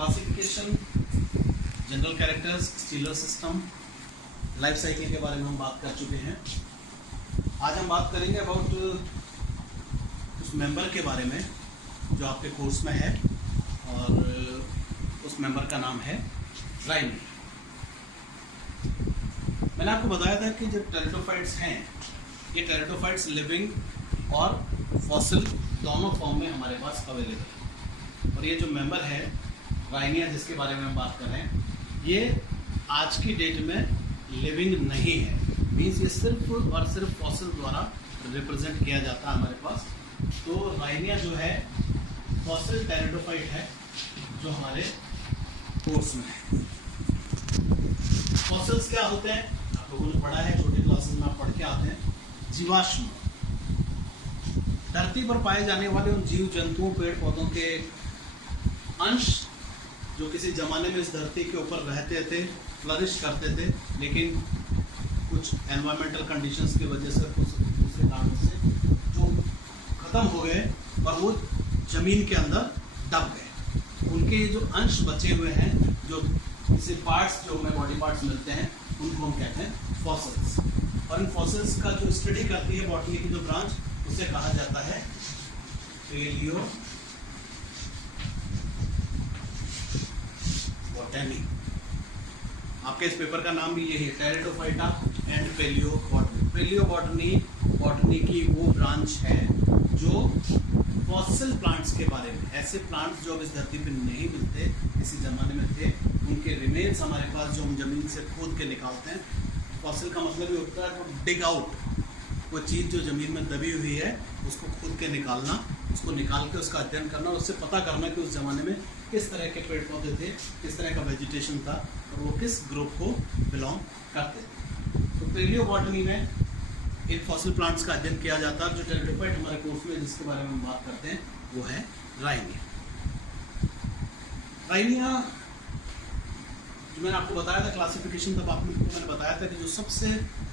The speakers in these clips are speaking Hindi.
Classification, general characters, stealer system, life cycle के बारे में हम बात कर चुके हैं। आज हम बात करेंगे अबाउट उस मेंबर के बारे में जो आपके कोर्स में है, और उस मेंबर का नाम है राइनिया। मैंने आपको बताया था कि जो टेरिडोफाइट्स हैं, ये टेरिडोफाइट्स लिविंग और फॉसिल दोनों फॉर्म में हमारे पास अवेलेबल है। और ये जो मेंबर है राइनिया जिसके बारे में हम बात कर रहे हैं, ये आज की डेट में लिविंग नहीं है। मीन्स ये सिर्फ और सिर्फ फॉसिल द्वारा रिप्रेजेंट किया जाता है हमारे पास। तो राइनिया जो है फॉसिल टेरिडोफाइट है जो हमारे कोर्स में है। फॉसिल्स क्या होते हैं आप लोगों ने पढ़ा है, छोटे क्लासेस में आप पढ़ के आते हैं। जीवाश्म, धरती पर पाए जाने वाले उन जीव जंतुओं, पेड़ पौधों के अंश जो किसी जमाने में इस धरती के ऊपर रहते थे, फ्लरिश करते थे, लेकिन कुछ एनवायरमेंटल कंडीशंस की वजह से, कुछ दूसरे कारणों से जो खत्म हो गए और वो जमीन के अंदर दब गए। उनके जो अंश बचे हुए हैं, जो किसी पार्ट्स जो हमें बॉडी पार्ट्स मिलते हैं, उनको हम कहते हैं फॉसिल्स। और इन फॉसिल्स का जो स्टडी करती है बॉटनी की जो ब्रांच, उसे कहा जाता है पेलियो बॉटनी। आपके इस पेपर का नाम भी यही है, pteridophyta and paleo botany. Paleo botany botany की वो ब्रांच है जो फॉसिल प्लांट्स के बारे में, ऐसे प्लांट्स जो अब इस धरती पे नहीं मिलते, किसी जमाने में थे, उनके रिमेन्स हमारे पास जो हम जमीन से खोद के निकालते हैं। फॉसिल का मतलब ये होता है तो डिग आउट, वो चीज़ जो ज़मीन में दबी हुई है उसको खुद के निकालना, उसको निकाल के उसका अध्ययन करना, उससे पता करना कि उस ज़माने में किस तरह के पेड़ पौधे थे, किस तरह का वेजिटेशन था और वो किस ग्रुप को बिलोंग करते थे। तो पेलियो बॉटनी में इन फॉसिल प्लांट्स का अध्ययन किया जाता है। जो टेरिडोफाइट हमारे कोर्स में जिसके बारे में हम बात करते हैं वो है राइनिया। राइनिया जो मैंने आपको बताया था क्लासिफिकेशन, तब आप लोगों को मैंने बताया था कि जो सबसे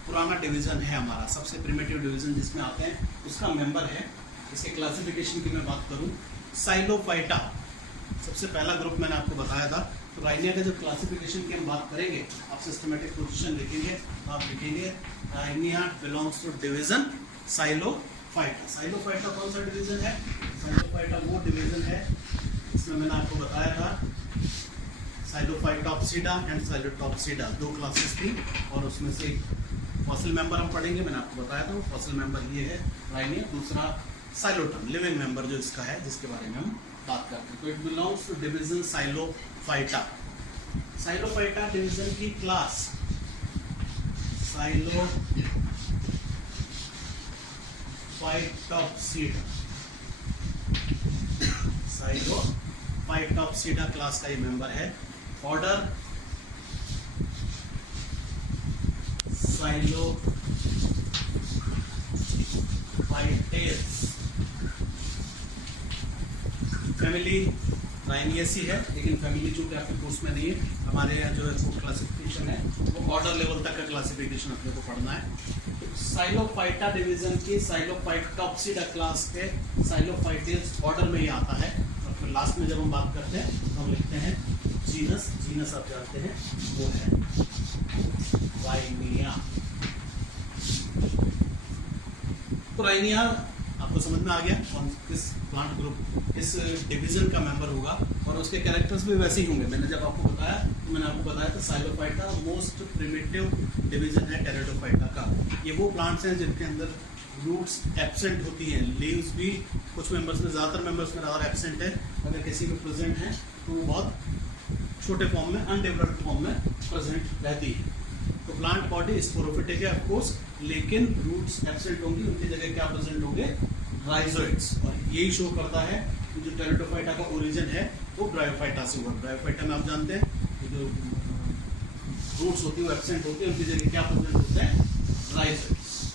पुराना डिवीज़न है हमारा, सबसे प्रिमिटिव डिवीज़न जिसमें आते हैं, उसका मेंबर है। इसके क्लासिफिकेशन की मैं बात करूं, साइलोफाइटा सबसे पहला ग्रुप मैंने आपको बताया था। तो राइनिया का जब क्लासिफिकेशन की हम बात करेंगे, आप सिस्टमेटिक पोजीशन लिखेंगे तो आप लिखेंगे राइनिया बिलोंग्स टू डिवीज़न साइलोफाइटा। साइलोफाइटा कौन सा डिवीज़न है? साइलोफाइटा वो डिवीज़न है इसमें मैंने आपको बताया था साइलोफाइटॉप्सिडा एंड साइलोटॉप्सिडा, दो क्लासेस थी और उसमें से फॉसिल मेंबर हम पढ़ेंगे। मैंने आपको बताया था वो फॉसिल मेंबर ये है राइनिया। दूसरा साइलोटम, लिविंग मेंबर जो इसका है, जिसके बारे में हम बात करते हैं। तो it belongs to division Psilophyta. Psilophyta division की क्लास साइलोफाइटॉप्सिडा, साइलोफाइटॉप्सिडा क्लास का ये मेंबर है। ऑर्डर साइलोफाइटेस। फैमिली राइनियेसी है, लेकिन फैमिली चूंकि आपके कोर्स में नहीं है, हमारे यहाँ जो है क्लासिफिकेशन है वो ऑर्डर लेवल तक का क्लासिफिकेशन अपने को पढ़ना है। तो साइलोफाइटा डिवीजन की साइलोफाइटॉप्सिडा क्लास के साइलोफाइटेस ऑर्डर में ही आता है। और फिर लास्ट में जब हम बात करते हैं तो हम लिखते हैं जीनस। जीनस आप जानते हैं वो है राइनिया। तो राइनिया आपको समझ में आ गया कौन किस प्लांट ग्रुप, किस डिवीजन का मेंबर होगा, और उसके कैरेक्टर्स भी वैसे ही होंगे। मैंने जब आपको बताया तो मैंने आपको बताया था साइलोफाइटा मोस्ट प्रिमिटिव डिवीजन है टेरिडोफाइटा का। ये वो प्लांट्स हैं जिनके अंदर रूट्स एब्सेंट होती हैं, लीव्स भी कुछ मेंबर्स में, ज़्यादातर मेंबर्स में और एब्सेंट है। अगर किसी में प्रेजेंट है तो वो बहुत छोटे फॉर्म में, अनडेवलप्ड फॉर्म में प्रेजेंट रहती है। तो प्लांट बॉडी स्पोरोफिटिक है ऑफकोर्स, लेकिन रूट्स एब्सेंट होंगी, उनकी जगह क्या प्रेजेंट होंगे? राइजोइड्स। और यही शो करता है कि जो टेरिडोफाइटा का ओरिजिन है वो ब्रायोफाइटा से हुआ। ब्रायोफाइटा में आप जानते हैं कि जो रूट्स होती है वो एब्सेंट होती है, उनकी जगह क्या प्रेजेंट होते हैं? राइजोइड्स।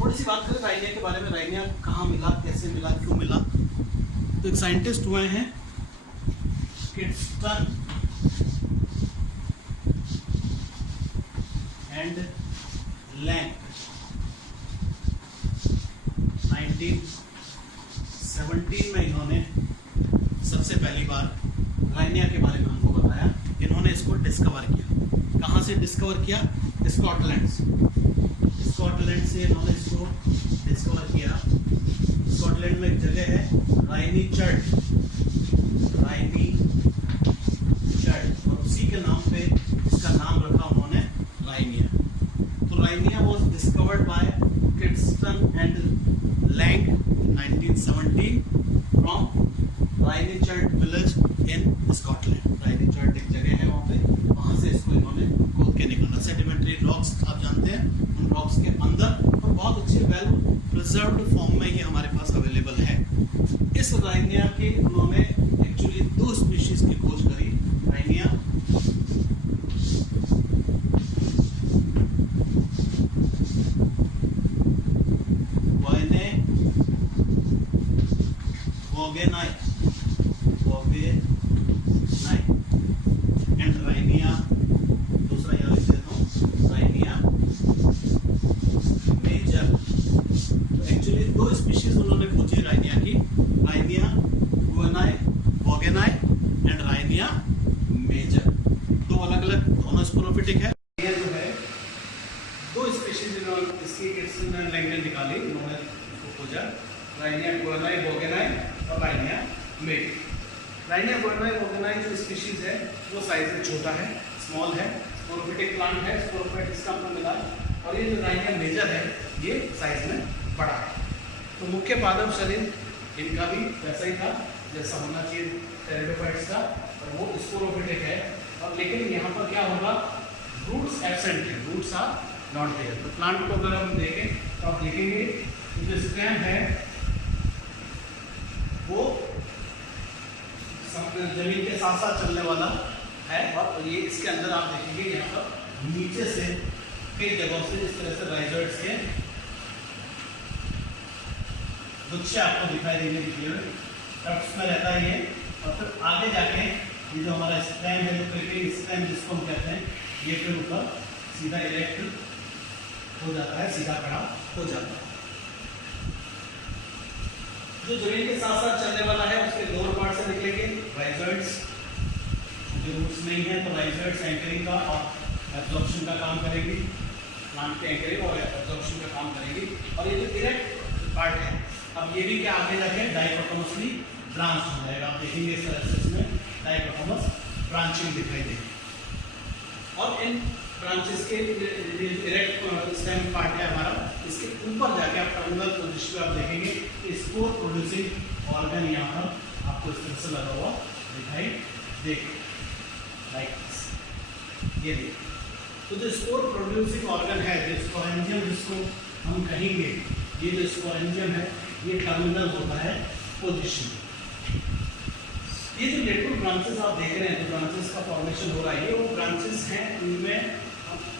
थोड़ी सी बात करें राइनिया के बारे में। राइनिया कहाँ मिला, कैसे मिला, क्यों मिला? तो एक साइंटिस्ट हुए हैं किट्सन एंड लैंग, 1917 में इन्होंने सबसे पहली बार राइनिया के बारे में हमको बताया। इन्होंने इसको डिस्कवर किया। कहाँ से डिस्कवर किया? स्कॉटलैंड से। स्कॉटलैंड से इन्होंने इसको डिस्कवर किया। स्कॉटलैंड में एक जगह है राइनी चर्च, राइनी चर्च, और उसी के नाम पे इसका नाम रखा उन्होंने राइनिया। तो Rhynia was discovered by Kidston and Lang in 1917 from Rhynie chert village in Scotland. Rhynie chert एक जगह है वहाँ पे, वहाँ से इसको इन्होंने खोद के निकाला। सेडिमेंट्री रॉक्स आप जानते हैं, उन रॉक्स के अंदर और बहुत अच्छे वेल प्रिजर्व्ड फॉर्म में ये हमारे पास अवेलेबल है। इस राइनिया के उन्होंने एक्चुअली 2 स्पीशीज की खोज करी। राइनिया वोगेनाई एंड राइनिया, दूसरा यहाँ लिख देता हूँ, राइनिया मेजर। तो एक्चुअली 2 स्पीशीज उन्होंने खोजी राइनिया की, राइनिया वोगेनाई एंड राइनिया मेजर। 2 अलग अलग, दोनों स्पोरोफिटिक है। ये जो है 2 स्पीशीज इन्होंने इसकी किट्सन एंड लैंग ने निकाली, उन्होंने उसको खोजा, राइनिया वोगेनाई और राइनिया मेजर। राइनिया वोगेनाई जो स्पीशीज है वो साइज में छोटा है, स्मॉल है, स्पोरोफिटिक प्लांट है, स्पोरोफाइट इसका अपना मिला। और ये जो राइनिया मेजर है ये साइज में बड़ा है। तो मुख्य पादप शरीर इनका भी वैसा ही था जैसा होना चाहिए टेरिडोफाइट्स का, और वो स्पोरोफिटिक है। और लेकिन यहाँ पर क्या होगा, रूट्स एब्सेंट है, रूट्स आर नॉट देयर। तो प्लांट को अगर हम देखें तो आप देखेंगे जो स्टेम है वो जमीन के साथ साथ चलने वाला है। और ये इसके अंदर आप देखेंगे यहाँ पर नीचे से कई जगहों से इस तरह से राइजर्ड्स के गुच्छे आपको दिखाई देंगे, टफ्ट्स में रहता है ये। और फिर आगे जाके ये जो हमारा स्टेम है, जो क्रीपिंग स्टेम जिसको हम कहते हैं, ये फिर ऊपर सीधा इरेक्ट हो जाता है, सीधा खड़ा हो जाता है। जो जमीन के साथ साथ चलने वाला है उसके लोअर पार्ट से निकलेंगे राइजर्ड्स, जो रूट्स नहीं है तो राइजर्ड्स एंकरिंग का और एब्जॉर्प्शन का काम करेगी, प्लांट के एंकरिंग और एब्जॉर्प्शन का काम करेगी। और ये जो इरेक्ट पार्ट है, अब ये भी क्या आगे जाके डाइकोटोमसली ब्रांच हो जाएगा। आप देखेंगे इस तरह से इसमें डाइकोटोमस ब्रांचिंग दिखाई देगी। और इन ब्रांचेस के इरेक्ट स्टेम पार्ट है हमारा, इसके ऊपर जाके आप टर्मिनल पोजीशन पे आप देखेंगे स्पोर प्रोड्यूसिंग ऑर्गन यहाँ पर आपको इस तरह से लगा हुआ दिखाई देगा, लाइक ये देखिए। तो जो स्पोर प्रोड्यूसिंग ऑर्गन है, जो स्पोरेंजियम जिसको हम कहेंगे, ये जो स्पोरेंजियम है ये टर्मिनल होता है पोजीशन। ये जो लेटरल ब्रांचेस आप देख रहे हैं, जो ब्रांचेस का फॉर्मेशन हो रहा है, ये वो ब्रांचेस हैं उनमें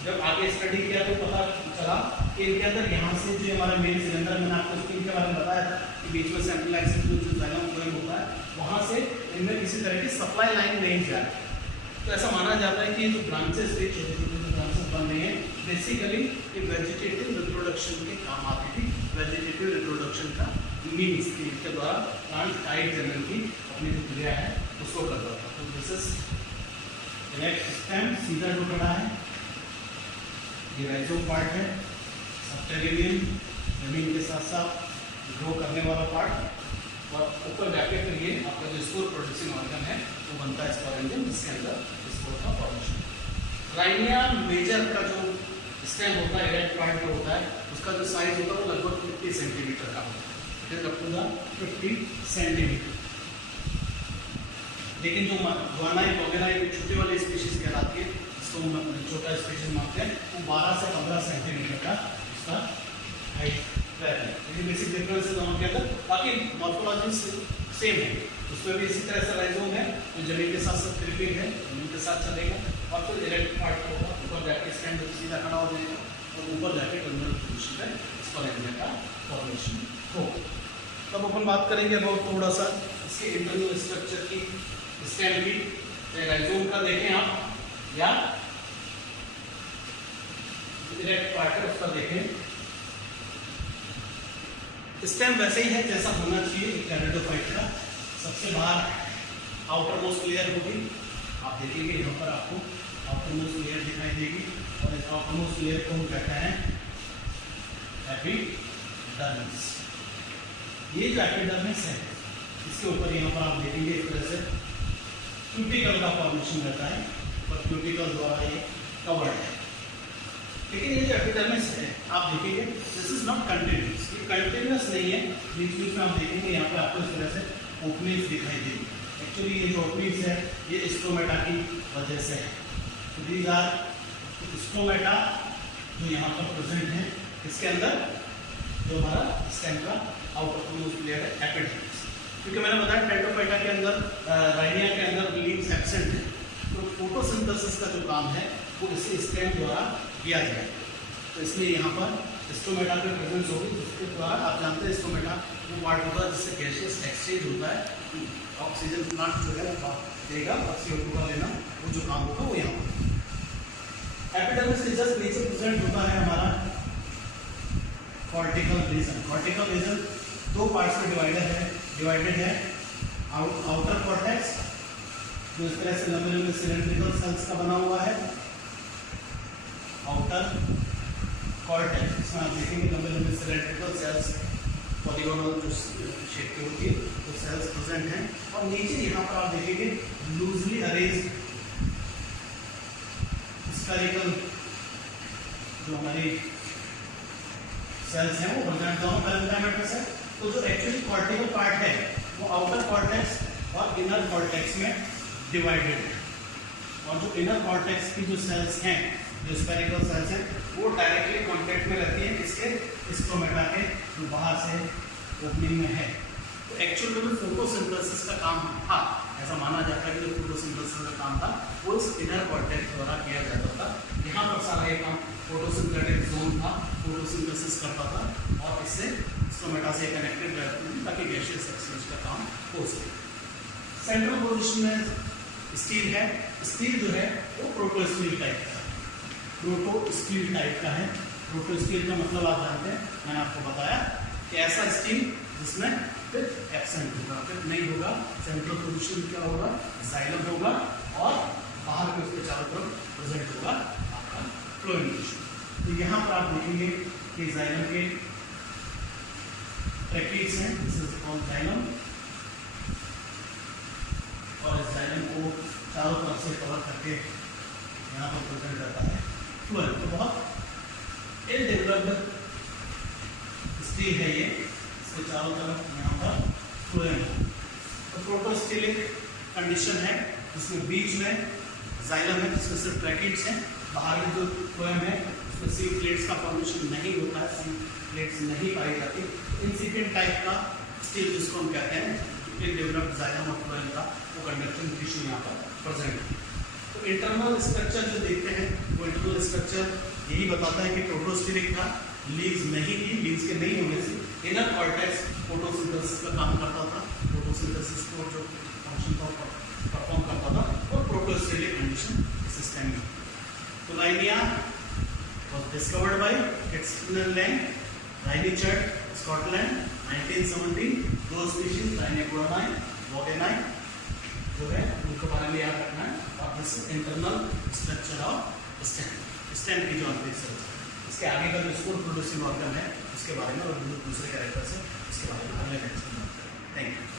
जब आगे स्टडी किया तो पता चला कि इनके अंदर यहाँ से जो हमारा मेन सिलेंडर, मैंने आपको स्किन के बारे में बताया था कि बीच में सेंट्रल एक्सिस में जो जाइलम फ्लोएम होता है, वहाँ से इनमें किसी तरह की सप्लाई लाइन नहीं जा रही। तो ऐसा माना जाता है कि ये जो ब्रांचेस थे, छोटे छोटे जो ब्रांचेस बन रहे हैं, बेसिकली ये वेजिटेटिव रिप्रोडक्शन के काम आती थी। वेजिटेटिव रिप्रोडक्शन का मीन्स के द्वारा प्लांट टाइट जनरल की अपनी जो क्रिया है उसको करता था। तो दिस इज इरेक्ट स्टेम, सीधा जो खड़ा है, ये राइजोम पार्ट है, सबटेरेनियन जमीन के साथ साथ ग्रो करने वाला पार्ट, और ऊपर जाके फिर ये आपका जो स्पोर प्रोड्यूसिंग ऑर्गन है वो बनता है स्पोरेंजियम, जिसके अंदर स्पोर का फॉर्मेशन। राइनिया मेजर का जो स्टेम होता है, इरेक्ट पार्ट जो होता है, उसका जो साइज होता है वो लगभग 50 सेंटीमीटर का होता है, it is up to the 50 centimetre. लेकिन जो वोगेनाई वगैरह छोटे वाले स्पीशीज कहलाती है, इसको हम छोटा स्पीशीज मानते हैं, वो 12 से 15 सेंटीमीटर का उसका हाइट रहता है। ये बेसिक डिफरेंस है दोनों के अंदर। बाकी मॉर्फोलॉजी सेम है, उसमें भी इसी तरह से राइजोम है जो जमीन के साथ साथ क्रीपिंग है, जमीन के साथ चलेगा, और फिर इरेक्ट पार्ट होगा, ऊपर जाके स्टैंड सीधा खड़ा हो जाएगा, और ऊपर जाके टर्मिनल पोजीशन पे स्पोरेंजियम का फॉर्मेशन होगा। तब अपन बात करेंगे अब थोड़ा सा इसके इंटरनल स्ट्रक्चर की, स्टेम की। राइजोम का देखें आप, या इरेक्ट पार्ट है उसका देखें। स्टेम वैसे ही है जैसा होना चाहिए टेरिडोफाइट का। सबसे बाहर आउटर मोस्ट लेयर होगी, आप देखेंगे यहाँ पर आपको आउटर मोस्ट लेयर दिखाई देगी, और इस आउटर मोस्ट लेयर को हम कहते हैं एपिडर्मिस। ये जो एपिडर्मिस है, इसके ऊपर यहाँ पर आप देखेंगे इस तरह से क्यूटिकल का फॉर्मेशन रहता है, और क्यूटिकल द्वारा ये कवर्ड है। लेकिन ये जो एपिडर्मिस है आप देखेंगे दिस इज नॉट कंटिन्यूस, ये कंटिन्यूस नहीं है, बीच बीच में आप देखेंगे यहाँ पे आपको इस तरह से ओपनिंग्स दिखाई देगी। एक्चुअली ये जो ओपनिंग्स है ये स्टोमेटा की वजह से है। तो दीज आर स्टोमेटा जो यहाँ पर प्रेजेंट है, इसके अंदर जो हमारा स्टेम का आउटर मोस्ट लेयर है एपिडर्मिस। क्योंकि मैंने बताया टेंटोफाइटा के अंदर राइनिया के अंदर लीव्स एब्सेंट है, तो फोटोसिंथेसिस का जो काम है वो इसी स्टेम द्वारा किया जाए। तो इसलिए यहाँ पर स्टोमेटा की प्रेजेंस होगी, जिसके द्वारा आप जानते हैं स्टोमेटा वो पार्ट होता है जिससे गैसियस एक्सचेंज होता है, ऑक्सीजन प्लांट जो है देगा और CO2 का लेना, वो जो काम होगा वो यहाँ पर। एपिडर्मिस के जस्ट नीचे प्रेजेंट होता है हमारा कॉर्टिकल रीजन। कॉर्टिकल रीजन दो पार्ट्स में डिवाइडेड है। आउटर कॉर्टेक्स जो इस तरह से लंबे लंबे सिलेंड्रिकल सेल्स का बना हुआ है, आउटर कॉर्टेक्स, इसमें आप देखेंगे लंबे लंबे सिलेंड्रिकल सेल्स पॉलीगोनल जो शेप की होती है वो सेल्स प्रेजेंट हैं। और नीचे यहाँ पर आप देखेंगे लूजली अरेंज्ड स्फेरिकल जो हमारी सेल्स हैं वो प्रेजेंट दोनों पैरेंकाइमेटस से। तो जो एक्चुअली कॉर्टिकल पार्ट है वो आउटर कॉर्टेक्स और इनर कॉर्टेक्स में डिवाइडेड है, और जो इनर कॉर्टेक्स की जो सेल्स हैं, जो स्फेरिकल सेल्स हैं, वो डायरेक्टली कांटेक्ट में रहती हैं इसके स्टोमेटा के जो बाहर से ओपनिंग में है। तो एक्चुअली में फोटोसिंथेसिस का काम था, ऐसा माना जाता है कि जो फोटोसिंथेसिस का काम था वो इस इनर कॉर्टेक्स द्वारा किया जाता था। यहाँ पर सारा ये काम फोटोसिंथेटिक जोन था, फोटोसिंथेसिस करता था, और इससे स्टोमेटा से कनेक्टेड रहती थी ताकि गैसियस एक्सचेंज का काम हो सके। सेंट्रल पोजीशन में स्टील है। स्टील जो है वो प्रोटो स्टील टाइप का है, प्रोटो स्टील टाइप का है। प्रोटो स्टील का मतलब आप जानते हैं, मैंने आपको बताया कि ऐसा स्टील जिसमें फिर एब्सेंट होगा, फिर नहीं होगा। सेंट्रल पोजीशन क्या होगा, जाइलम होगा, और बाहर के उसके चारों तरफ प्रेजेंट होगा आपका फ्लोएम टिश्यू। तो यहाँ पर आप देखेंगे कि जाइलम के ट्रैकिड्स हैं, दिस इज कॉल्ड जाइलम, और इस जाइलम को चारों तरफ से कवर करके यहाँ पर प्रेजेंट रहता है फ्लोएम। तो बहुत इल डेवलप्ड स्टील है ये, इसके चारों तरफ यहाँ पर फ्लोएम है। तो प्रोटोस्टीलिक कंडीशन है जिसमें बीच में जाइलम है जिसमें सिर्फ ट्रैकिड्स हैं, बाहर में जो फ्लोएम है उसमें सी प्लेट्स का फॉर्मेशन नहीं होता है, सी प्लेट्स नहीं पाई जाती। इंसिपिएंट टाइप का स्टील जिसको हम कहते हैं, इल डेवलप्ड जाइलम और फ्लोएम का वो कंडक्टिंग टिश्यू यहाँ पर प्रेजेंट है। तो इंटरनल स्ट्रक्चर जो देखते हैं वो इंटरनल स्ट्रक्चर यही बताता है कि प्रोटोस्टीलिक था, लीव्स नहीं थी, लीव्स के नहीं होने से इनर कॉर्टेक्स फोटोसिंथेसिस का काम करता था, फोटोसिंथेसिस को जो फंक्शन था परफॉर्म करता था, और प्रोटोस्टीलिक कंडीशन सिस्टम में। तो लाइनिया was discovered by its inner length, Rhynichard, Scotland, 1917। दो स्पीशीज Rhynecodermi, Wagenai जो है उनके बारे में याद रखना है। और this internal structure of stem की जो अंतरिक्ष है, इसके आगे का जो स्पोर प्रोड्यूसिंग ऑर्गन है उसके बारे में, और दूसरे कैरेक्टर से इसके बारे में अगले लेक्चर में बात करेंगे। Thank you.